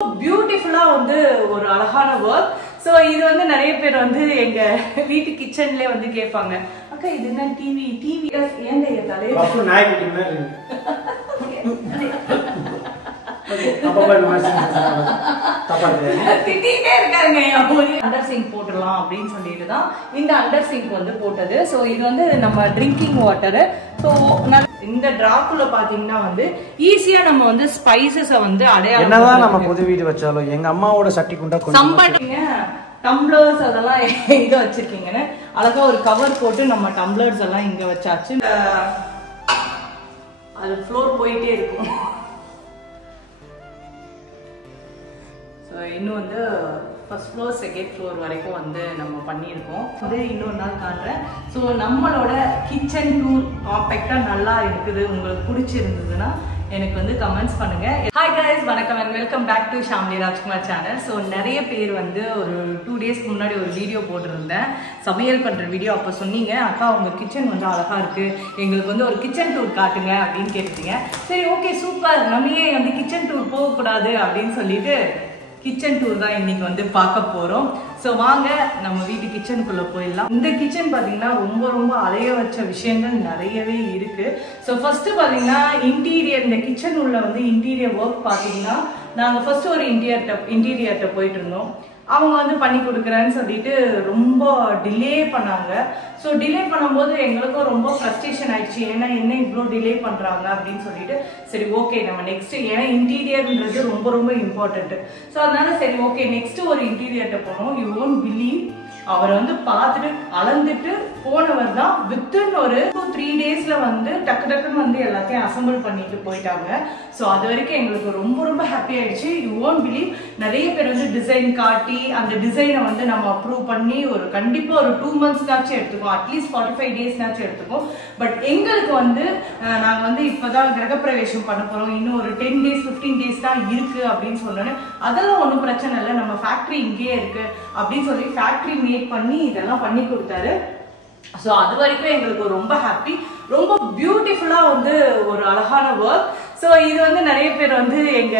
பியூட்டிஃபுல்லா வந்து ஒரு அழகான வர்க். சோ இது வந்து நிறைய பேர் வந்து எங்க வீட்டு கிச்சன்லயே வந்து கேட்பாங்க, அக்கா இது என்ன டிவி ஏங்க தலைய திட்டிட்டே இருக்காருங்க. அண்டர் சிங்க் போட்டுடலாம் அப்படின்னு சொல்லிட்டு தான் இந்த அண்டர் சிங்க் வந்து போட்டது. ஸோ இது வந்து நம்ம ட்ரிங்கிங் வாட்டரு. ஸோ இந்த டிராக்குள்ள பாத்தீங்கன்னா வந்து ஈஸியா நம்ம வந்து ஸ்பைசஸ வந்து அடையாளம் என்னதான் நம்ம புது வீடு வச்சாலும் எங்க அம்மாவோட சட்டி குண்டா சம்பாட்டிங்க டம்ளர்ஸ் அதெல்லாம் இங்க வச்சிருக்கீங்கன்னு அழகா ஒரு கவர் போட்டு நம்ம டம்ளர்ஸ் எல்லாம் இங்க வச்சாச்சு. அது ஃப்ளோர் போயிட்டே இருக்கும். இன்னும் வந்து ஃபர்ஸ்ட் ஃப்ளோர் செகண்ட் ஃப்ளோர் வரைக்கும் வந்து நம்ம பண்ணியிருக்கோம். அது இன்னொரு நாள் காட்டுறேன். ஸோ நம்மளோட கிச்சன் டூர் காம்பேக்டாக நல்லா இருக்குது, உங்களுக்கு பிடிச்சிருந்ததுன்னா எனக்கு வந்து கமெண்ட்ஸ் பண்ணுங்க. ஹாய் கைஸ், வணக்கம் and welcome back to Shamli Rajkumar channel. So நிறைய பேர் வந்து ஒரு 2 டேஸ்க்கு முன்னாடி ஒரு வீடியோ போட்டிருந்தேன், சமையல் பண்ணுற வீடியோ. அப்போ சொன்னீங்க, அக்கா உங்கள் கிச்சன் வந்து அழகாக இருக்குது, எங்களுக்கு வந்து ஒரு கிச்சன் டூர் காட்டுங்க அப்படின்னு கேட்டீங்க. சரி ஓகே சூப்பர், நம்ம ஏன் வந்து கிச்சன் டூர் போகக்கூடாது அப்படின்னு சொல்லிட்டு கிச்சன் டூர் தான் இன்னைக்கு வந்து பார்க்க போறோம். ஸோ வாங்க நம்ம வீட்டு கிச்சனுக்குள்ள போயிடலாம். இந்த கிச்சன் பார்த்தீங்கன்னா ரொம்ப அலைய வச்ச விஷயங்கள் நிறையவே இருக்கு. ஸோ ஃபர்ஸ்ட் பார்த்தீங்கன்னா இன்டீரியர், இந்த கிச்சன் உள்ள வந்து இன்டீரியர் ஒர்க் பார்த்தீங்கன்னா நாங்கள் ஃபர்ஸ்ட் ஒரு இன்டீரியர்கிட்ட போயிட்டு இருந்தோம். அவங்க வந்து பண்ணி கொடுக்குறேன்னு சொல்லிட்டு ரொம்ப டிலே பண்ணாங்க. ஸோ டிலே பண்ணும்போது எங்களுக்கும் ரொம்ப ஃப்ரஸ்ட்ரேஷன் ஆயிடுச்சு, ஏன்னா என்ன இவ்வளோ டிலே பண்ணுறாங்க அப்படின்னு சொல்லிட்டு சரி ஓகே நம்ம நெக்ஸ்ட், ஏன்னா இன்டீரியர்ன்றது ரொம்ப இம்பார்ட்டன்ட். ஸோ அதனால சரி ஓகே நெக்ஸ்ட் ஒரு இன்டீரியர்கிட்ட போனோம். யூ ஓன்ட் பிலீவ், அவரை வந்து பார்த்துட்டு அளந்துட்டு போனவர் தான் வித்தின் ஒரு 2-3 டேஸ்ல வந்து டக்குன்னு வந்து எல்லாத்தையும் அசம்பிள் பண்ணிட்டு போயிட்டாங்க. ஸோ அது வரைக்கும் எங்களுக்கு ரொம்ப ஹாப்பி ஆயிடுச்சு. யூ ஓன்ட் பிலீவ், நிறைய பேர் வந்து டிசைன் காட்டி அந்த டிசைனை வந்து நம்ம அப்ரூவ் பண்ணி ஒரு கண்டிப்பா ஒரு 2 மந்த்ஸ்னாச்சும் எடுத்துக்கும், அட்லீஸ்ட் 45 டேஸ்னாச்சும் எடுத்துக்கும். பட் எங்களுக்கு வந்து நாங்க வந்து இப்பதான் கிரகப்பிரவேசம் பண்ண போறோம், இன்னும் ஒரு 10 டேஸ் 15 டேஸ் தான் இருக்கு அப்படின்னு சொன்னோன்னே அதெல்லாம் ஒன்றும் பிரச்சனை இல்லை, நம்ம ஃபேக்டரி இங்கேயே இருக்கு அப்படின்னு சொல்லி ஃபேக்டரி மேக் பண்ணி இதெல்லாம் பண்ணி கொடுத்தாரு. ஸோ அது வரைக்கும் எங்களுக்கு ரொம்ப ஹாப்பி, ரொம்ப பியூட்டிஃபுல்லா வந்து ஒரு அழகான ஒர்க். ஸோ இது வந்து நிறைய பேர் வந்து எங்க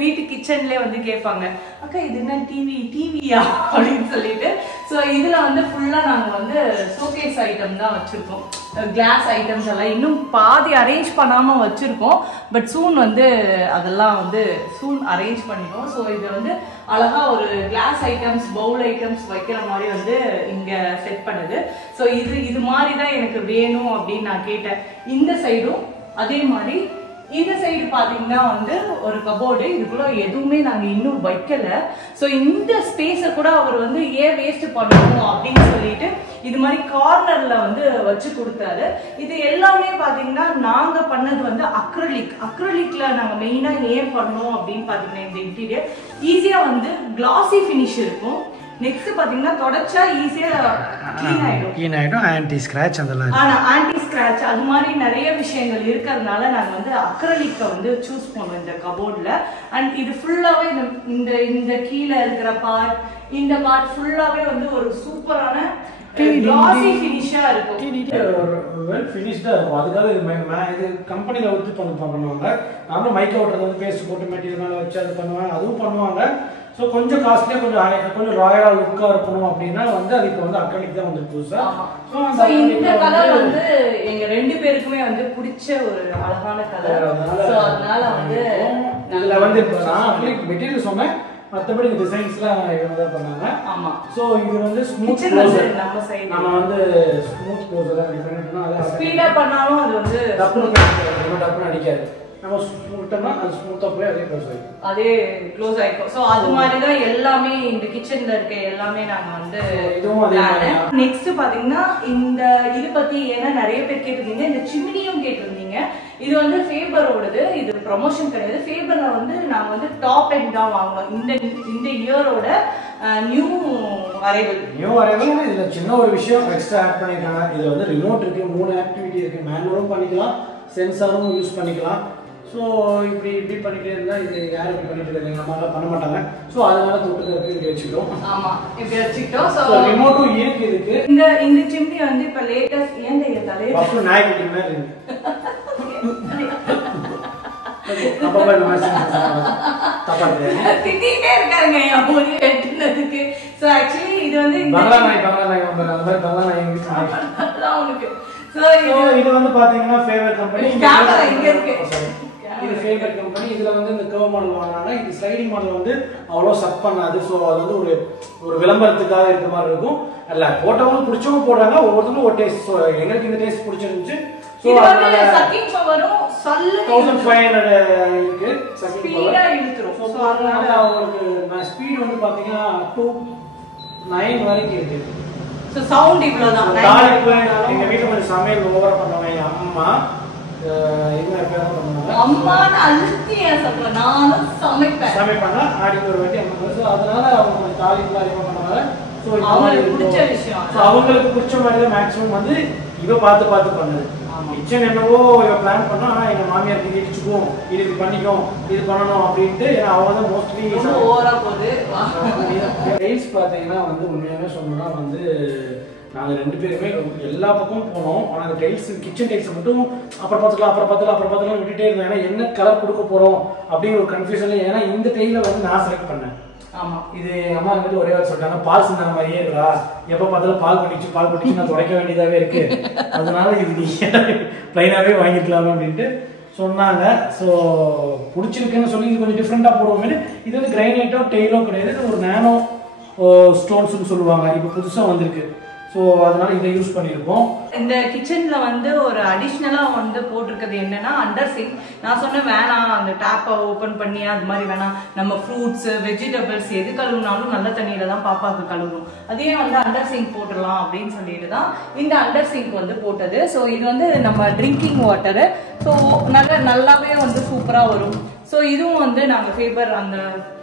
வீட்டு கிச்சன்லயே வந்து கேட்பாங்க, அக்கா இது என்ன டிவியா அப்படின்னு சொல்லிட்டு. ஸோ இதுல வந்து ஃபுல்லா நாங்க வந்து ஷோகேஸ் ஐட்டம் தான் வச்சிருக்கோம், கிளாஸ் ஐட்டம்ஸ் எல்லாம் இன்னும் பாதி அரேஞ்ச் பண்ணாம வச்சிருக்கோம். பட் சூன் வந்து அதெல்லாம் வந்து சூன் அரேஞ்ச் பண்ணிடுவோம். ஸோ இது வந்து அழகா ஒரு கிளாஸ் ஐட்டம்ஸ் பவுல் ஐட்டம்ஸ் வைக்கிற மாதிரி வந்து இங்க செட் பண்ணுது. ஸோ இது மாதிரி தான் எனக்கு வேணும் அப்படின்னு நான் கேட்டேன். இந்த சைடும் அதே மாதிரி, இந்த சைடு பாத்தீங்கன்னா வந்து ஒரு கபோர்டு, இதுக்குள்ள எதுவுமே நாங்க இன்னும் வைக்கல. சோ இந்த ஸ்பேஸ கூட அவர் வந்து ஏன் வேஸ்ட் பண்ணணும் அப்படின்னு சொல்லிட்டு இது மாதிரி கார்னர்ல வந்து வச்சு கொடுத்தாரு. இது எல்லாமே பாத்தீங்கன்னா நாங்க பண்ணது வந்து அக்ரலிக்ல நாங்க மெயினா ஏன் பண்ணோம் அப்படின்னு பாத்தீங்கன்னா இந்த இன்டீரியர் ஈஸியா வந்து கிளாசி ஃபினிஷ் இருக்கும். நெக்ஸ்ட் பாத்தீங்கன்னா தொடச்சா ஈஸியா க்ளீன் ஆயிடும், ஆன்டி ஸ்கிராட்ச் அதெல்லாம். ஆனா ஆன்டி ஸ்கிராட்ச் அது மாதிரி நிறைய விஷயங்கள் இருக்கிறதுனால நாங்க வந்து அக்ரலிக்க வந்து சூஸ் பண்ணோம் இந்த கபோர்ட்ல. அண்ட் இது ஃபுல்லாவே இந்த கீழே இருக்கிற பார்ட், இந்த பார்ட் ஃபுல்லாவே வந்து ஒரு சூப்பரான கிளாசி ஃபினிஷா இருக்கும், வெல் ஃபினிஷ்டா இருக்கும். அதுக்காக இது கம்பெனில வந்து பண்ணுவாங்க. நானும் மைக் அவுட்ல வந்து பேஸ்ட் போட்டு மெட்டீரியல் மேல வச்சு அது பண்ணுவாங்க, அதுவும் பண்ணுவாங்க. ஸோ கொஞ்சம் காஸ்ட்லியா கொஞ்சம் ராயலா லுக்கா இருக்கணும் அப்படின்னா வந்து அது இப்போ வந்து அக்ரலிக் தான் வந்து புதுசா. ஸோ இந்த கலர் வந்து எங்க 2 பேருக்குமே வந்து பிடிச்ச ஒரு அழகான கலர். ஸோ அதனால வந்து இதுல வந்து நான் அக்ரலிக் மெட்டீரியல் சொன்னேன், மற்றபடி டிசைன்ஸ்லாம் இவங்க தான் பண்ணாங்க. ஆமா. ஸோ இது வந்து ஸ்மூத் நம்ம வந்து ஸ்மூத் க்ளோஸ் தான் டிஃபரெண்ட் பண்ணா அது ஸ்பீடா பண்ணாலும் அது வந்து டப்புன்னு அடிக்காது. நம்ம ஸ்மூத்தா அது ஸ்மூத்தா போய் அதே க்ளோஸ் ஆயிடும். சோ அது மாதிரி தான் எல்லாமே இந்த கிச்சன்ல இருக்க எல்லாமே நாங்க வந்து நெக்ஸ்ட் பாத்தீங்கன்னா இந்த இது பத்தி ஏன்னா நிறைய பேர் கேட்டிருந்தீங்க, இந்த சிம்னியும் கேட்டிருந்தீங்க. இது வந்து ஃபேபரோடது, இது ப்ரமோஷன் கிடையாது. ஃபேபர்ல வந்து நாங்க வந்து டாப் எண்ட் தான் வாங்குவோம். இந்த இயரோட நியூ அரைவல். இதுல சின்ன ஒரு விஷயம் எக்ஸ்ட்ரா ஆட் பண்ணிருக்காங்க. இதுல வந்து ரிமோட் இருக்கு, 3 ஆக்டிவிட்டி இருக்கு, மேனுவலும் பண்ணிக்கலாம், சென்சாரும் யூஸ் பண்ணிக்கலாம். ஸோ இப்படி பண்ணிட்டே இருந்தா இது யாரும் இப்படி பண்ணிட்டு இருக்காங்க, எங்க அம்மா பண்ண மாட்டாங்க. ஸோ அதனால தொட்டு இப்படி வச்சுக்கிட்டோம். ஆமா இப்படி வச்சுக்கிட்டோம். ஸோ ரிமோட்டும் இருக்கு. இந்த சிம்னி வந்து இப்ப லேட்டஸ்ட் ஏன் தலையை நாய்க்குட்டி மாதிரி அப்பப்ப இந்த மாதிரி தப்பா இருக்கு திட்டிட்டே இருக்காருங்க என் முடி வெட்டினதுக்கு. ஸோ ஆக்சுவலி இது வந்து பங்களா நாய் அந்த மாதிரி பங்களா நாய் எங்க வீட்டுல அவனுக்கு. ஸோ இது வந்து பாத்தீங்கன்னா ஃபேவர் கம்பெனி. கேமரா இங்க இருக்கு. இது ஃபேவர் கம்பெனி. இதுல வந்து இந்த கர்வ் மாடல் வாங்கினாங்க. இது ஸ்லைடிங் மாடல் வந்து அவ்வளோ சக் பண்ணாது. ஸோ அது வந்து ஒரு விளம்பரத்துக்காக இருக்கிற மாதிரி இருக்கும். இல்ல போட்டவங்க பிடிச்சவங்க போடுறாங்க, ஒவ்வொருத்தரும் ஒரு டேஸ்ட். ஸோ எங்களுக்கு இந்த டேஸ்ட் பிடிச்சிருந்துச்சு. ஸோ அதனால 1500 இருக்கு சக்கிங் பவர். ஸோ அதனால அவங்களுக்கு ஸ்பீட் வந்து பாத்தீங்கன்னா 9 வரைக்கும் இருக்கு. ஸோ சவுண்ட் இவ்வளோதான். எங்க வீட்டுல கொஞ்சம் சமையல் ஓவரா பண்ணுவாங்க. எங்க அம்மா அம்மான்னு அழுத்திய சொல்றேன், நானும் சமைப்பாங்க ஆடிக்கு ஒரு வாட்டி அம்மா. ஸோ அதனால அவங்க கொஞ்சம் தாலிப்பு அதிகமாக பண்ணுவாங்க. ஸோ அவங்களுக்கு பிடிச்ச விஷயம். ஸோ அவங்களுக்கு பிடிச்ச மாதிரி தான் மேக்ஸிமம் வந்து இவ பார்த்து பண்ணுது. கிச்சன் என்னவோ இவ பிளான் பண்ணா, ஆனா எங்க மாமியார் இது இடிச்சுக்கும், இது பண்ணிக்கும், இது பண்ணணும் அப்படின்ட்டு. ஏன்னா அவங்க தான் மோஸ்ட்லி ஓவரா போகுது. டைல்ஸ் பார்த்தீங்கன்னா வந்து உண்மையாவே சொல்லணும்னா வந்து நாங்கள் 2 பேருமே எல்லா பக்கமும் போனோம். ஆனால் அந்த டைல்ஸ் கிச்சன் டைல்ஸ் மட்டும் அப்புறம் பார்த்துக்கலாம் விட்டுட்டே இருந்தோம். ஏன்னா என்ன கலர் கொடுக்க போறோம் அப்படிங்கிற ஒரு கன்ஃபியூஷன்ல. ஏன்னா இந்த டைல வந்து நான் செலக்ட் பண்ணேன். ஆமா, இது அம்மா வந்துட்டு ஒரே வாரம் சொல்லிட்டாங்க, பால் சிந்தான மாதிரியே இருக்கா, எப்ப பார்த்தாலும் பால் கொட்டிச்சு நான் துடைக்க வேண்டியதாவே இருக்கு, அதனால இது நீ பிளைனாவே வாங்கிக்கலாம் அப்படின்ட்டு சொன்னாங்க. ஸோ பிடிச்சிருக்குன்னு சொல்லி இது கொஞ்சம் டிஃப்ரெண்டா போடுவோமே. இது வந்து கிரைனைட்டோ டெய்லோ கிடையாது, இது ஒரு நேனோ ஸ்டோன்ஸ்னு சொல்லுவாங்க. இப்போ புதுசா வந்திருக்கு. ஸோ அதனால இதை யூஸ் பண்ணியிருக்கோம். இந்த கிச்சன்ல வந்து ஒரு அடிஷ்னலா வந்து போட்டிருக்கிறது என்னன்னா அண்டர் சிங்க். நான் சொன்னேன் வேணாம், அந்த டேப்பை ஓபன் பண்ணி அது மாதிரி வேணாம், நம்ம ஃப்ரூட்ஸ் வெஜிடபிள்ஸ் எது கழுவுனாலும் நல்ல தண்ணியில தான் பாப்பாவுக்கு கழுவணும், அதே வந்து அண்டர் சிங்க் போட்டுடலாம் அப்படின்னு சொல்லிட்டு தான் இந்த அண்டர் சிங்க் வந்து போட்டது. ஸோ இது வந்து நம்ம ட்ரிங்கிங் வாட்டரு. ஸோ நல்லாவே வந்து சூப்பரா வரும். ஸோ இதுவும் வந்து நாங்கள் ஃபேவர் அந்த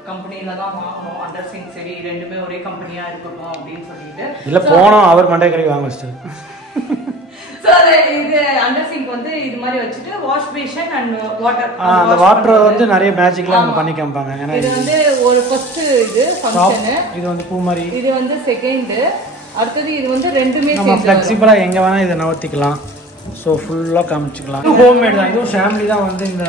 கம்பெனியில தான் வாங்கணும். அண்டர் சிங்க் சரி, ரெண்டுமே ஒரே கம்பெனியா இருக்கட்டும் அப்படின்னு சொல்லிட்டு இல்ல போனோம், அவர் மண்டே கறி வாங்க வச்சிட்டாரு. சோ இது அண்டர் சிங்க் வந்து இது மாதிரி வச்சிட்டு வாஷ் பேஷன் அண்ட் வாட்டர், அந்த வாட்டர் வந்து நிறைய மேஜிக்லாம் நம்ம பண்ணி காமிப்பாங்க. ஏன்னா இது வந்து ஒரு ஃபர்ஸ்ட் இது ஃபங்க்ஷன், இது வந்து பூ மாதிரி, இது வந்து செகண்ட், அடுத்தது இது வந்து ரெண்டுமே நம்ம ஃப்ளெக்சிபிளா எங்க வேணா இத நவர்த்திக்கலாம். சோ ஃபுல்லா காமிச்சுக்கலாம். இது ஹோம்மேட் தான், இதுவும் ஃபேமிலி தான் வந்து இந்த.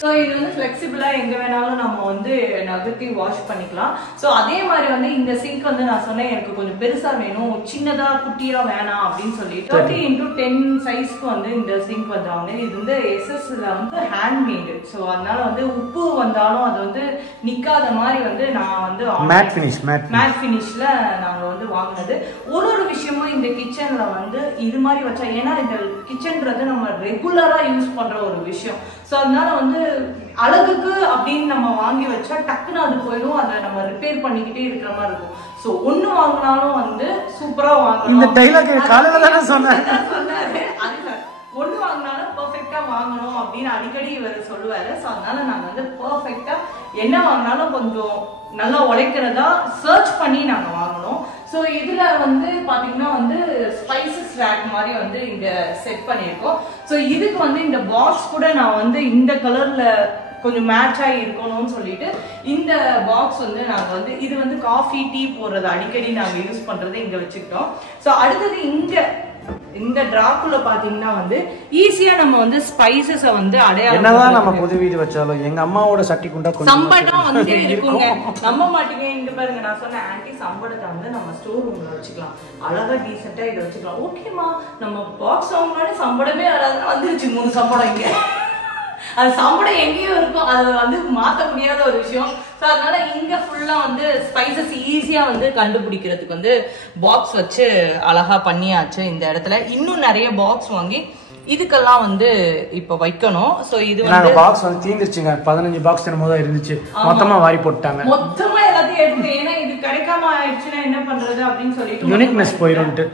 ஸோ இது வந்து ஃப்ளெக்சிபிளா எங்க வேணாலும் நம்ம வந்து நகர்த்தி வாஷ் பண்ணிக்கலாம். ஸோ அதே மாதிரி வந்து இந்த சிங்க் வந்து நான் சொன்னேன் எனக்கு கொஞ்சம் பெருசா வேணும், சின்னதா குட்டியா வேணாம் அப்படின்னு சொல்லிட்டு 30x10 சைஸ்க்கு வந்து இந்த சிங்க் வந்து வாங்கினேன். இது வந்து எஸ்எஸ்ல வந்து ஹேண்ட்மேடு. ஸோ அதனால வந்து உப்பு வந்தாலும் அது வந்து நிக்காத மாதிரி வந்து நான் வந்து மேட் ஃபினிஷ்ல நாங்க வந்து வாங்கினது. ஒரு விஷயமும் இந்த கிச்சன்ல வந்து இது மாதிரி வச்சா, ஏன்னா இந்த கிச்சன்றது நம்ம ரெகுலரா யூஸ் பண்ற ஒரு விஷயம். ஸோ அதனால வந்து அழகுக்கு அப்படின்னு நம்ம வாங்கி வச்சா டக்குன்னு அது போயிடும், அதை நம்ம ரிப்பேர் பண்ணிக்கிட்டே இருக்கிற மாதிரி இருக்கும். ஸோ ஒண்ணு வாங்கினாலும் வந்து சூப்பரா வாங்கணும். இந்த டைலாக் காலையில தானே சொன்னாரு. ஒண்ணு வாங்கினாலும் பெர்ஃபெக்ட்டா வாங்கணும் அப்படின்னு அடிக்கடி இவர் சொல்லுவாரு. ஸோ அதனால நாங்க வந்து பெர்ஃபெக்ட்டா என்ன வாங்கினாலும் கொஞ்சம் நல்லா உழைக்கிறதா சர்ச் பண்ணி நாங்க வாங்கணும். ஸோ இதுல வந்து பாத்தீங்கன்னா வந்து ஸ்பைசஸ் ரேக் மாதிரி வந்து இங்க செட் பண்ணியிருக்கோம். ஸோ இதுக்கு வந்து இந்த பாக்ஸ் கூட நான் வந்து இந்த கலர்ல கொஞ்சம் மேட்ச் ஆகி இருக்கணும்னு சொல்லிட்டு இந்த பாக்ஸ் வந்து நாங்க வந்து இது வந்து காஃபி டீ போடுறது அடிக்கடி நாங்க யூஸ் பண்றது இங்க வச்சுக்கிட்டோம். ஸோ அடுத்தது இந்த டிராக்குள்ள பாத்தீங்கன்னா வந்து ஈஸியா நம்ம வந்து ஸ்பைசஸ வந்து அடையாளம், என்னதான் நம்ம புது வீடு வச்சாலும் எங்க அம்மாவோட சட்டி குண்டா கொஞ்சம் சம்படம் வந்து இருக்குங்க. நம்ப மாட்டீங்க, இங்க பாருங்க, நான் சொன்ன ஆன்டி சம்படத்தை வந்து நம்ம ஸ்டோர் ரூம்ல வச்சுக்கலாம், அழகா டீசெண்டா இதை வச்சுக்கலாம். ஓகேமா, நம்ம பாக்ஸ் வாங்கினாலே சம்படமே வராதுன்னு வந்துருச்சு 3 சம்படம் இங்க. அது சம்படம் எங்கேயும் இருக்கும், அது வந்து மாற்ற முடியாத ஒரு விஷயம். ஸோ அதனால இங்க ஃபுல்லா வந்து ஸ்பைசஸ் ஈஸியா வந்து கண்டுபிடிக்கிறதுக்கு வந்து பாக்ஸ் வச்சு அழகா பண்ணியாச்சு. இந்த இடத்துல இன்னும் நிறைய பாக்ஸ் வாங்கி இதுக்கெல்லாம் வந்து இப்ப வைக்கணும். சோ இது வந்து பாக்ஸ் வந்து தீந்துருச்சுங்க. 15 பாக்ஸ் என்னமோ தான் இருந்துச்சு, மொத்தமா வாரி போட்டாங்க. மொத்தமா எல்லாத்தையும் எடுத்து, ஏன்னா இது கிடைக்காம ஆயிடுச்சுன்னா என்ன பண்றது அப்படின்னு சொல்லிட்டு யூனிக்னஸ் போயிடும்ட்டு.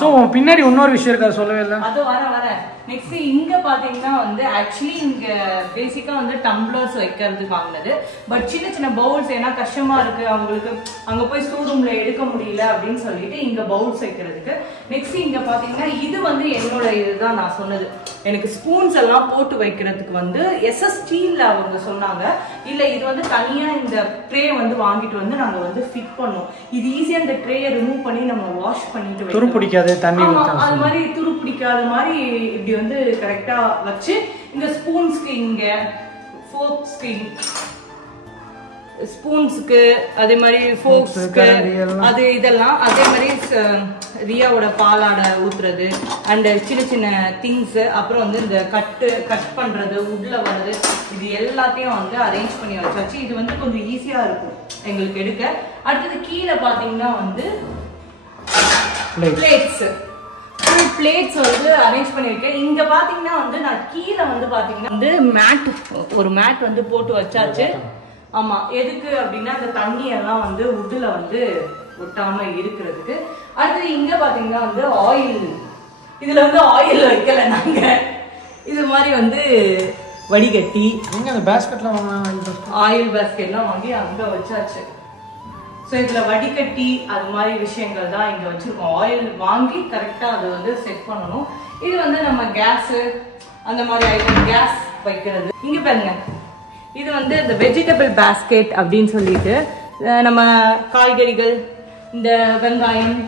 சோ பின்னாடி இன்னொரு விஷயம் இருக்கா, சொல்லவே இல்லை. அது வர நெக்ஸ்ட் இங்க பாத்தீங்கன்னா வந்து ஆக்சுவலி இங்க பேசிக்கா வந்து டம்ளர்ஸ் வைக்கிறதுக்கு வாங்கினது. பட் சின்ன பவுல்ஸ், ஏன்னா கஷ்டமா இருக்கு அவங்களுக்கு அங்க போய் ஸ்டோர் ரூம்ல எடுக்க முடியல அப்படின்னு சொல்லிட்டு இங்க பவுல்ஸ் வைக்கிறதுக்கு. நெக்ஸ்ட் இங்க பாத்தீங்கன்னா இது வந்து என்னோட இதுதான் நான் சொன்னது, எனக்கு ஸ்பூன்ஸ் எல்லாம் போட்டு வைக்கிறதுக்கு வந்து எஸ்எஸ் ஸ்டீல்ல அவங்க சொன்னாங்க, இல்ல இது வந்து தனியா இந்த ட்ரே வந்து வாங்கிட்டு வந்து நாங்க வந்து ஃபிட் பண்ணோம். இது ஈஸியா இந்த ட்ரேயை ரிமூவ் பண்ணி நம்ம வாஷ் பண்ணிட்டு துரு பிடிக்காது, தண்ணி அது மாதிரி துரு பிடிக்காத மாதிரி இப்படி வந்து கரெக்டா வச்சு இந்த ஸ்பூன்ஸ்க்கு இங்க ஃபோக் ஸ்பூன்ஸ்க்கு அதே மாதிரி ஃபோக்ஸ்க்கு அது இதெல்லாம் அதே மாதிரி ரியாவோட பாலாடை ஊத்துறது அண்ட் சின்ன சின்ன திங்ஸ் அப்புறம் வந்து இந்த கட் பண்றது உட்ல வர்றது இது எல்லாத்தையும் வந்து அரேஞ்ச் பண்ணி வச்சாச்சு. இது வந்து கொஞ்சம் ஈஸியா இருக்கும் எங்களுக்கு எடுக்க. அடுத்தது கீழே பாத்தீங்கன்னா வந்து பிளேட்ஸ் வந்து அரேஞ்ச் பண்ணிருக்கேன். இங்க பாத்தீங்கன்னா வந்து நான் கீழே வந்து பாத்தீங்கன்னா வந்து ஒரு மேட் வந்து போட்டு வச்சாச்சு. ஆமா, எதுக்கு அப்படின்னா அந்த தண்ணி எல்லாம் வந்து உட்ல வந்து ஒட்டாம இருக்கிறதுக்கு. அடுத்து இங்க பாத்தீங்கன்னா வந்து ஆயில், இதுல வந்து ஆயில் வைக்கல நாங்க, இது மாதிரி வந்து வடிகட்டி ஆயில் பேஸ்கெட்லாம் வாங்கி அங்க வச்சாச்சு. ஸோ இதுல வடிகட்டி அது மாதிரி விஷயங்கள் தான் இங்க வச்சிருக்கோம். ஆயில் வாங்கி கரெக்டா அதை வந்து செட் பண்ணணும். இது வந்து நம்ம கேஸ் அந்த மாதிரி ஐட்டம் கேஸ் வைக்கிறது. இங்க பாருங்க, இது வந்து இந்த வெஜிடபிள் பேஸ்கெட் அப்படின்னு சொல்லிட்டு நம்ம காய்கறிகள், இந்த வெங்காயம்,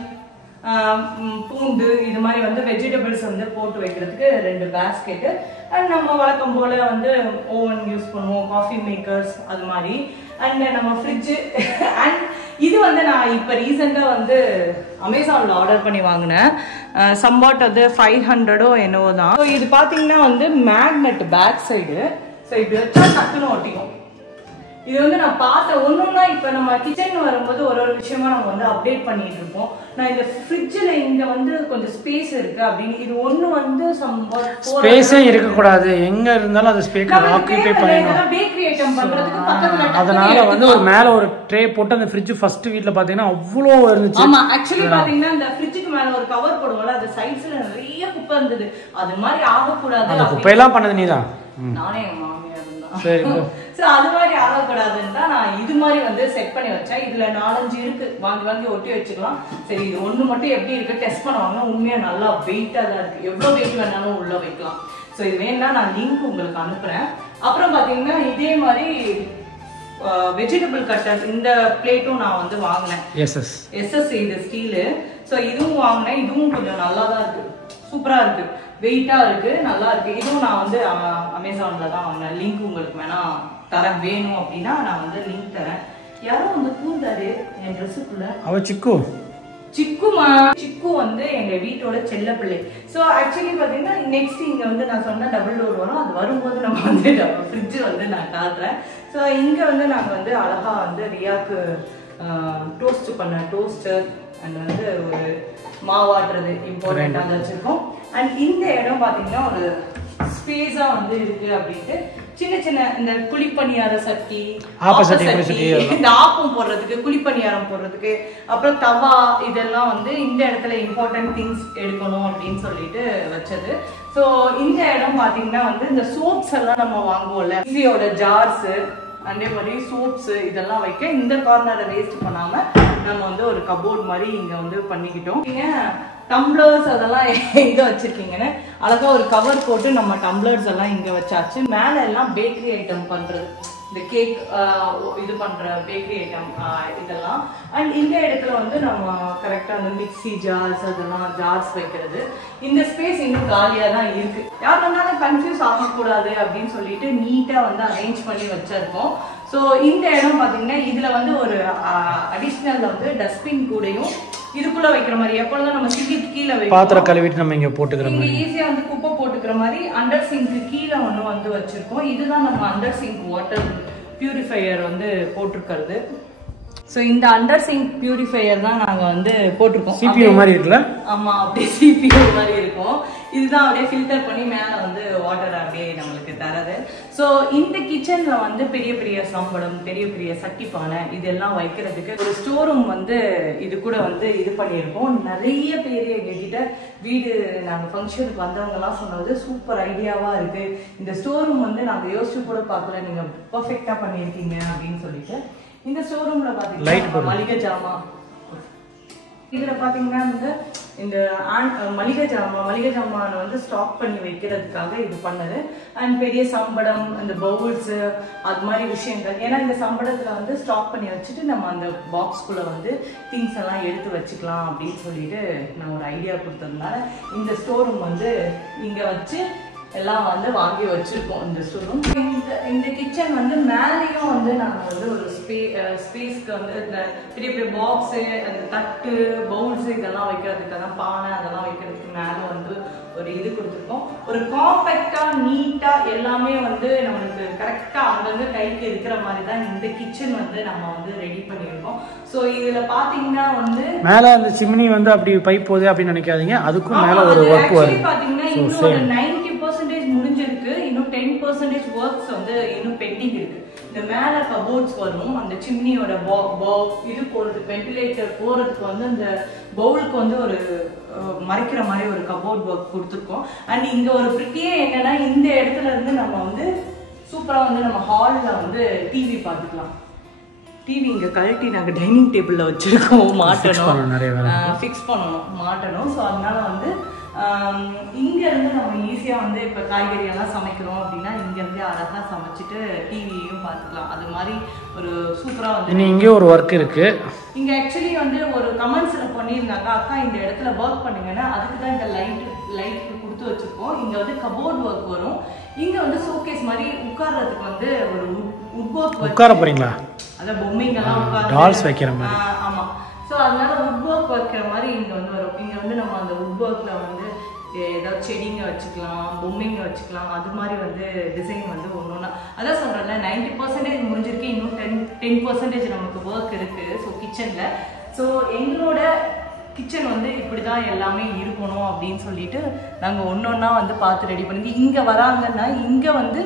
பூண்டு இது மாதிரி வந்து வெஜிடபிள்ஸ் வந்து போட்டு வைக்கிறதுக்கு 2 பேஸ்கெட்டு. அண்ட் நம்ம வழக்கம் போல வந்து ஓவன் யூஸ் பண்ணுவோம், காஃபி மேக்கர்ஸ் அது மாதிரி. அண்ட் நம்ம ஃப்ரிட்ஜு அண்ட் இது வந்து நான் இப்போ ரீசெண்டாக வந்து அமேசானில் ஆர்டர் பண்ணி வாங்கினேன். சம்பாட் வந்து 500 என்னவோ தான். ஸோ இது பார்த்தீங்கன்னா வந்து மேக்னெட் பேக் சைடு. ஸோ இப்படி வச்சா டக்குன்னு ஒட்டிக்கும். இது வந்து நான் பார்த்தேன் ஒன்னொன்னா. இப்போ நம்ம கிச்சன் வரும்போது ஒரு விஷயமா நம்ம வந்து அப்டேட் பண்ணிட்டு இருப்போம். நான் இந்த ஃப்ரிட்ஜில் இங்க வந்து கொஞ்சம் ஸ்பேஸ் இருக்கு அப்படின்னு, இது ஒண்ணு வந்து ஸ்பேஸே இருக்க கூடாது, எங்க இருந்தாலும் அது ஸ்பேஸ் ஆக்கிபை பண்ணணும். பேக்கரி ஐட்டம் பண்றதுக்கு பக்கத்துல அதனால வந்து ஒரு மேல ஒரு ட்ரே போட்டு அந்த ஃப்ரிட்ஜ் ஃபர்ஸ்ட் வீட்ல பாத்தீங்கன்னா அவ்வளோ இருந்துச்சு. ஆமா, ஆக்சுவலி பாத்தீங்கன்னா இந்த ஃப்ரிட்ஜுக்கு மேல ஒரு கவர் போடுவோம்ல, அது சைடுல நிறைய குப்பை இருந்தது. அது மாதிரி ஆகக்கூடாது. அந்த குப்பையெல்லாம் பண்ணது நீதான்? நானே எங்க மாமியார் தான். சரி. சோ அது மாதிரி ஆகக்கூடாதுன்னு தான் நான் இது மாதிரி வந்து செட் பண்ணி வச்சேன். இதுல 4-5 இருக்கு, வாங்கி ஒட்டி வச்சுக்கலாம். சரி, இது ஒண்ணு மட்டும் எப்படி இருக்கு டெஸ்ட் பண்ணுவாங்கன்னா உண்மையா நல்லா வெயிட்டா தான் இருக்கு. எவ்வளவு வெயிட் வேணாலும் உள்ள வைக்கலாம். சோ இது வேணா நான் லிங்க் உங்களுக்கு அனுப்புறேன். அப்புறம் பாத்தீங்கன்னா இதே மாதிரி வெஜிடபிள் கட்டர் இந்த பிளேட்டும் நான் வந்து வாங்கினேன். எஸ்எஸ் இது ஸ்டீலு. ஸோ இதுவும் வாங்கினேன். இதுவும் கொஞ்சம் நல்லா தான் இருக்கு, சூப்பரா இருக்கு, வெயிட்டா இருக்கு, நல்லா இருக்கு. இதுவும் நான் வந்து அமேசான்ல தான் வாங்கினேன். லிங்க் உங்களுக்கு வேணா தரேன், வேணும் அப்படின்னா நான் வந்து லிங்க் தரேன். யாரும் வந்து பூந்தாரு என் ட்ரெஸ்ஸுக்குள்ள, அவ சிக்குமா. சிக்கு வந்து எங்க வீட்டோட செல்ல பிள்ளை. ஸோ ஆக்சுவலி பாத்தீங்கன்னா நெக்ஸ்ட் இங்க வந்து நான் சொன்ன டபுள் டோர் வரும். அது வரும்போது நம்ம வந்து ஃப்ரிட்ஜ் வந்து நான் காட்டுறேன். ஸோ இங்க வந்து நாங்க வந்து அழகா வந்து ரியாக்கு டோஸ்ட் பண்ண டோஸ்டர் அண்ட் வந்து ஒரு மாவாட்டுறது இம்பார்ட்டண்டா வச்சிருக்கோம். அண்ட் இந்த இடம் பாத்தீங்கன்னா ஒரு ஸ்பேஸா வந்து இருக்கு அப்படின்ட்டு சின்ன சின்ன இந்த குழிப்பணியார சட்டி, இந்த ஆப்பம் போடுறதுக்கு, குழிப்பணியாரம் போடுறதுக்கு, அப்புறம் தவா, இதெல்லாம் வந்து இந்த இடத்துல இம்பார்ட்டன்ட் திங்ஸ் எடுக்கணும் அப்படின்னு சொல்லிட்டு வச்சது. ஸோ இந்த இடம் பாத்தீங்கன்னா வந்து இந்த சோப்ஸ் எல்லாம் நம்ம வாங்குவோம்ல, இசியோட ஜார்ஸ் அதே மாதிரி சோப்ஸ் இதெல்லாம் வைக்க இந்த கார்னரை வேஸ்ட் பண்ணாம நம்ம வந்து ஒரு கபோர்ட் மாதிரி இங்க வந்து பண்ணிக்கிட்டோம். டம்ளர்ஸ் அதெல்லாம் எங்க வச்சிருக்கீங்கன்னு அழகா ஒரு கவர் போட்டு நம்ம டம்ளர்ஸ் எல்லாம் இங்க வச்சாச்சு. மேல எல்லாம் பேக்கரி ஐட்டம் பண்றது, இந்த கேக் இது பண்ற பேக்கரி ஐட்டம் இதெல்லாம். அண்ட் இந்த இடத்துல வந்து நம்ம கரெக்டா அந்த மிக்சி ஜார்ஸ் அதெல்லாம் ஜார்ஸ் வைக்கிறது. இந்த ஸ்பேஸ் இன்னும் காலியா தான் இருக்கு. யார் வந்தாலும் கன்ஃபியூஸ் ஆகக்கூடாது அப்படின்னு சொல்லிட்டு நீட்டா வந்து அரேஞ்ச் பண்ணி வச்சிருக்கோம். ஸோ இந்த இடம் பாத்தீங்கன்னா இதுல வந்து ஒரு அடிஷ்னல் வந்து டஸ்ட்பின் கூடயும் இதுக்குள்ள வைக்கிற மாதிரி, எப்பொழுதும் நம்ம சிங்கிக்கு கீழே பாத்திரம் கழுவிட்டு நம்ம இங்க போட்டுக்கிற மாதிரி ஈஸியா வந்து குப்பை போட்டுக்கிற மாதிரி அண்டர் சிங்க்கு கீழே ஒண்ணு வந்து வச்சிருக்கோம். இதுதான் நம்ம அண்டர் சிங்க் வாட்டர் பியூரிஃபையர் வந்து போட்டிருக்கிறது. ஸோ இந்த அண்டர் சிங்க் பியூரிஃபையர் தான் நாங்க வந்து போட்டிருக்கோம். சிபியூ மாதிரி இருக்குல்ல? ஆமா, அப்படியே சிபியூ மாதிரி இருக்கும். இதுதான் அப்படியே ஃபில்டர் பண்ணி மேல வந்து வாட்டர் அப்படியே நம்மளுக்கு தரது. ஸோ இந்த கிச்சன்ல வந்து பெரிய பெரிய சம்பளம், பெரிய பெரிய சட்டி பானை இதெல்லாம் வைக்கிறதுக்கு ஒரு ஸ்டோர் ரூம் வந்து இது கூட வந்து இது பண்ணியிருக்கோம். நிறைய பேர் எங்ககிட்ட வீடு நாங்க ஃபங்க்ஷனுக்கு வந்தவங்க எல்லாம் சொன்னது சூப்பர் ஐடியாவா இருக்கு, இந்த ஸ்டோர் ரூம் வந்து நாங்க யோசிச்சு கூட பார்க்கல, நீங்க பர்ஃபெக்டா பண்ணியிருக்கீங்க அப்படின்னு சொல்லிட்டு. இந்த ஸ்டோர் ரூம்ல பாத்தீங்கன்னா மளிகை ஜாமான், இதுல பாத்தீங்கன்னா வந்து இந்த மளிகை ஜாமான் வந்து ஸ்டாக் பண்ணி வைக்கிறதுக்காக இது பண்ணது. அண்ட் பெரிய சம்படம், இந்த பவுல்ஸ் அது மாதிரி விஷயங்கள். ஏன்னா இந்த சம்படத்துல வந்து ஸ்டாக் பண்ணி வச்சுட்டு நம்ம அந்த பாக்ஸ்குள்ள வந்து திங்ஸ் எல்லாம் எடுத்து வச்சுக்கலாம் அப்படின்னு சொல்லிட்டு நான் ஒரு ஐடியா கொடுத்ததுனால இந்த ஸ்டோர் ரூம் வந்து இங்க வச்சு எல்லாம் வந்து வாங்கி வச்சிருக்கோம் இந்த ஸ்டோரும். இந்த கிச்சன் வந்து மேலேயும் வந்து நாங்கள் வந்து ஒரு ஸ்பேஸ்க்கு வந்து இந்த பெரிய பெரிய பாக்ஸு, அந்த தட்டு, பவுல்ஸு இதெல்லாம் வைக்கிறதுக்கு, பானை அதெல்லாம் வைக்கிறதுக்கு மேலே வந்து ஒரு இது கொடுத்துருக்கோம். ஒரு காம்பேக்டாக நீட்டாக எல்லாமே வந்து நம்மளுக்கு கரெக்டாக அங்கங்கே கைக்கு இருக்கிற மாதிரி தான் இந்த கிச்சன் வந்து நம்ம வந்து ரெடி பண்ணியிருக்கோம். ஸோ இதில் பார்த்தீங்கன்னா வந்து மேலே அந்த சிம்னி வந்து அப்படி பைப் போகுது அப்படின்னு நினைக்காதீங்க, அதுக்கும் மேலே ஒரு ஒர்க் வரும். பார்த்தீங்கன்னா இன்னும் ஒரு 90% முடிஞ்சிருக்கு, இன்னும் 10% ஒர்க்ஸ் வந்து இன்னும் பெண்டிங் இருக்கு. இந்த மேலே கபோர்ட்ஸ் வரும், அந்த சிம்னியோட இது போகிறதுக்கு, வென்டிலேட்டர் போகிறதுக்கு வந்து அந்த பவுலுக்கு வந்து ஒரு மறைக்கிற மாதிரி ஒரு கபோர்ட் ஒர்க் கொடுத்துருக்கோம். அண்ட் இங்கே ஒரு பிரிட்டியே என்னன்னா, இந்த இடத்துல இருந்து நம்ம வந்து சூப்பராக வந்து நம்ம ஹாலில் வந்து டிவி பார்த்துக்கலாம். டிவி இங்கே கழட்டி நாங்கள் டைனிங் டேபிளில் வச்சுருக்கோம், மாட்டணும், ஃபிக்ஸ் பண்ணணும், மாட்டணும். ஸோ அதனால வந்து இங்கேருந்து நம்ம ஈஸியாக வந்து இப்போ காய்கறியெல்லாம் சமைக்கிறோம் அப்படின்னா இங்கேருந்து அழகாக சமைச்சிட்டு டிவியையும் பார்த்துக்கலாம். அது மாதிரி ஒரு சூப்பராக வந்து இங்கே ஒரு ஒர்க் இருக்குது. இங்கே ஆக்சுவலி வந்து ஒரு கமெண்ட்ஸில் பண்ணியிருந்தாங்க, அக்கா இந்த இடத்துல ஒர்க் பண்ணுங்கன்னா, அதுக்கு தான் இந்த லைட்டு கொடுத்து வச்சுருக்கோம். இங்கே வந்து கபோர்ட் ஒர்க் வரும். இங்கே வந்து ஷோகேஸ் மாதிரி உட்கார்றதுக்கு வந்து ஒரு உட் ஒர்க் உட்கார போகிறீங்களா, அதான் பொம்மைங்கெல்லாம் டால்ஸ் வைக்கிற மாதிரி. ஆமாம். ஸோ அதனால உட் ஒர்க் வைக்கிற மாதிரி இங்கே வந்து வரும். இங்கே வந்து நம்ம அந்த உட் ஒர்க்கில் வந்து ஏதாவது செடிங்க வச்சுக்கலாம், பொம்மைங்க வச்சுக்கலாம். அது மாதிரி வந்து டிசைன் வந்து ஒன்று ஒன்றா அதான் சொல்கிறேன்ல, 90% முடிஞ்சிருக்கு, இன்னும் 10% நமக்கு ஒர்க் இருக்குது. ஸோ கிச்சனில் ஸோ எங்களோட கிச்சன் வந்து இப்படி தான் எல்லாமே இருக்கணும் அப்படின்னு சொல்லிட்டு நாங்கள் ஒன்று ஒன்றா வந்து பார்த்து ரெடி பண்ணி இங்கே வராங்கன்னா, இங்கே வந்து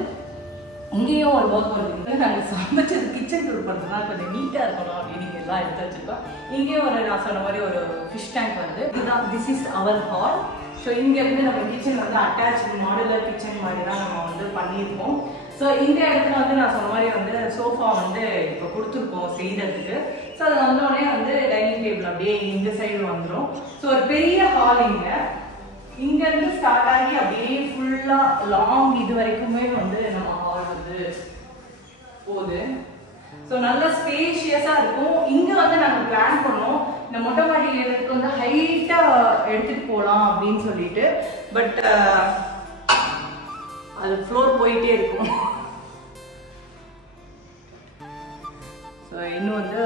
இங்கேயும் ஒரு ஒர்க் பண்ணுறீங்க. நாங்கள் சமைச்சது கிச்சன் டூர் பண்ணுறதுனா கொஞ்சம் நீட்டாக இருக்கணும் அப்படின்னு இங்கே எல்லாம் எடுத்து வச்சுருக்கோம். இங்கேயும் ஒரு நான் சொன்ன மாதிரி ஒரு ஃபிஷ் டேங்க் வந்து இதுதான், this is our hall. So இங்கேருந்து நம்ம கிச்சன் வந்து அட்டாச் மாடுலர் கிச்சன் மாதிரி தான் நம்ம வந்து பண்ணியிருக்கோம். ஸோ இந்த இடத்துல வந்து நான் சொன்ன மாதிரி வந்து சோஃபா வந்து இப்போ கொடுத்துருக்கோம் செய்கிறதுக்கு. ஸோ அது வந்தோடனே வந்து டைனிங் டேபிள் அப்படியே இந்த சைடு வந்துடும். ஸோ ஒரு பெரிய ஹால் இங்கேருந்து ஸ்டார்ட் ஆகி அப்படியே ஃபுல்லாக லாங் இது வரைக்குமே வந்து நம்ம ஹால் வந்து போகுது. ஸோ நல்ல ஸ்பேஷியஸாக இருக்கும். இங்கே வந்து நாங்கள் பிளான் பண்ணோம், இந்த மொட்டை மாடியில் இருக்கிறதுக்கு வந்து ஹைட்டாக எடுத்துகிட்டு போகலாம் அப்படின்னு சொல்லிட்டு. பட் அது ஃப்ளோர் போயிட்டே இருக்கும். ஸோ இன்னும் வந்து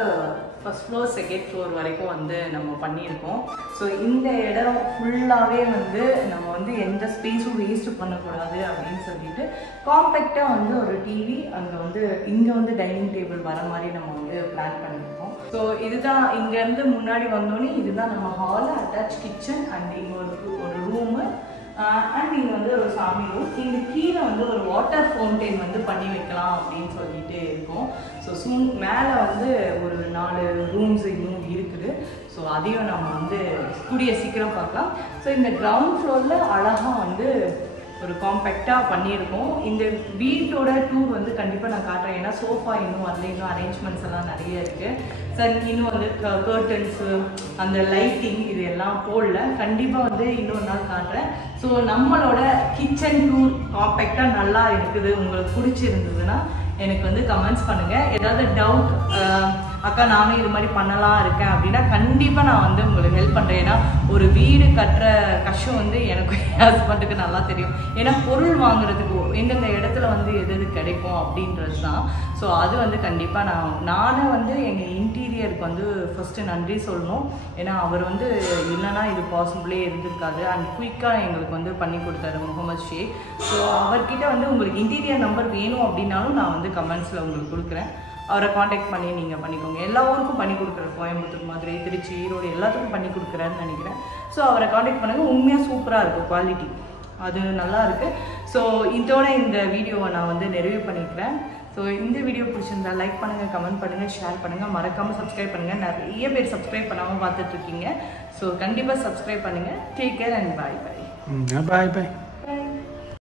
ஃபர்ஸ்ட் ஃப்ளோர் செகண்ட் ஃப்ளோர் வரைக்கும் வந்து நம்ம பண்ணியிருக்கோம். ஸோ இந்த இடம் ஃபுல்லாகவே வந்து நம்ம வந்து எந்த ஸ்பேஸும் வேஸ்ட் பண்ணக்கூடாது அப்படின்னு சொல்லிட்டு காம்பேக்டாக வந்து ஒரு டிவி அங்கே வந்து இங்கே வந்து டைனிங் டேபிள் வர மாதிரி நம்ம வந்து பிளான் பண்ணியிருக்கோம். ஸோ இதுதான் இங்கேருந்து முன்னாடி வந்தோடனே இதுதான் நம்ம ஹால், அட்டாச் கிச்சன் அண்ட் இங்கே ஒரு ரூமு அண்ட் இங்கே வந்து ஒரு சாமி ரூம். இங்கே கீழே வந்து ஒரு வாட்டர் ஃபவுண்டைன் வந்து பண்ணி வைக்கலாம் அப்படின்னு சொல்லிட்டு இருக்கோம். ஸோ மேலே வந்து ஒரு 4 ரூம்ஸ் இன்னும் இருக்குது. ஸோ அதையும் நம்ம வந்து கூடிய சீக்கிரம் பார்க்கலாம். ஸோ இந்த கிரவுண்ட் ஃப்ளோரில் அழகாக வந்து ஒரு காம்பேக்டாக பண்ணியிருக்கோம். இந்த வீட்டோட டூர் வந்து கண்டிப்பாக நான் காட்டுறேன். ஏன்னா சோஃபா இன்னும் வரல, இன்னும் அரேஞ்ச்மெண்ட்ஸ் எல்லாம் நிறைய இருக்குது. சார் இன்னும் வந்து கர்டன்ஸு, அந்த லைட்டிங் இது எல்லாம் போடல. கண்டிப்பாக வந்து இன்னொரு நாள் காட்டுறேன். ஸோ நம்மளோட கிச்சன் டூர் காம்பேக்டாக நல்லா இருக்குது, உங்களுக்கு பிடிச்சிருந்ததுன்னா எனக்கு வந்து கமெண்ட்ஸ் பண்ணுங்கள். ஏதாவது டவுட், அக்கா நானும் இது மாதிரி பண்ணலாம் இருக்கேன் அப்படின்னா கண்டிப்பாக நான் வந்து உங்களுக்கு ஹெல்ப் பண்ணுறேன். ஏன்னா ஒரு வீடு கட்டுற கஷ்டம் வந்து எனக்கு ஹஸ்பண்டுக்கு நல்லா தெரியும். ஏன்னா பொருள் வாங்குறதுக்கு எந்தெந்த இடத்துல வந்து எது எது கிடைக்கும் அப்படின்றது தான். ஸோ அது வந்து கண்டிப்பாக நானே வந்து எங்கள் இன்டீரியருக்கு வந்து ஃபஸ்ட்டு நன்றி சொல்லணும். ஏன்னா அவர் வந்து இல்லைன்னா இது பாசிபிளே இருந்திருக்காது. அண்ட் குயிக்காக எங்களுக்கு வந்து பண்ணி கொடுத்தாரு முகமது ஷேக். ஸோ அவர்கிட்ட வந்து உங்களுக்கு இன்டீரியர் நம்பர் வேணும் அப்படின்னாலும் நான் வந்து கமெண்ட்ஸில் உங்களுக்கு கொடுக்குறேன். அவரை காண்டாக்ட் பண்ணி நீங்கள் பண்ணிக்கோங்க. எல்லா ஊருக்கும் பண்ணி கொடுக்குறாரு, கோயம்புத்தூர், மதுரை, திருச்சி, ஈரோடு எல்லாத்துக்கும் பண்ணி கொடுக்குறாருன்னு நினைக்கிறேன். ஸோ அவரை காண்டாக்ட் பண்ணுங்கள். உண்மையாக சூப்பராக இருக்கும், குவாலிட்டி அது நல்லா இருக்குது. ஸோ இதோட இந்த வீடியோவை நான் வந்து நிறைவு பண்ணிக்கிறேன். ஸோ இந்த வீடியோ பிடிச்சிருந்தா லைக் பண்ணுங்கள், கமெண்ட் பண்ணுங்கள், ஷேர் பண்ணுங்கள், மறக்காமல் சப்ஸ்கிரைப் பண்ணுங்கள். நிறைய பேர் சப்ஸ்கிரைப் பண்ணாமல் பார்த்துட்ருக்கீங்க. ஸோ கண்டிப்பாக சப்ஸ்கிரைப் பண்ணுங்கள். Take care and bye bye. Bye bye.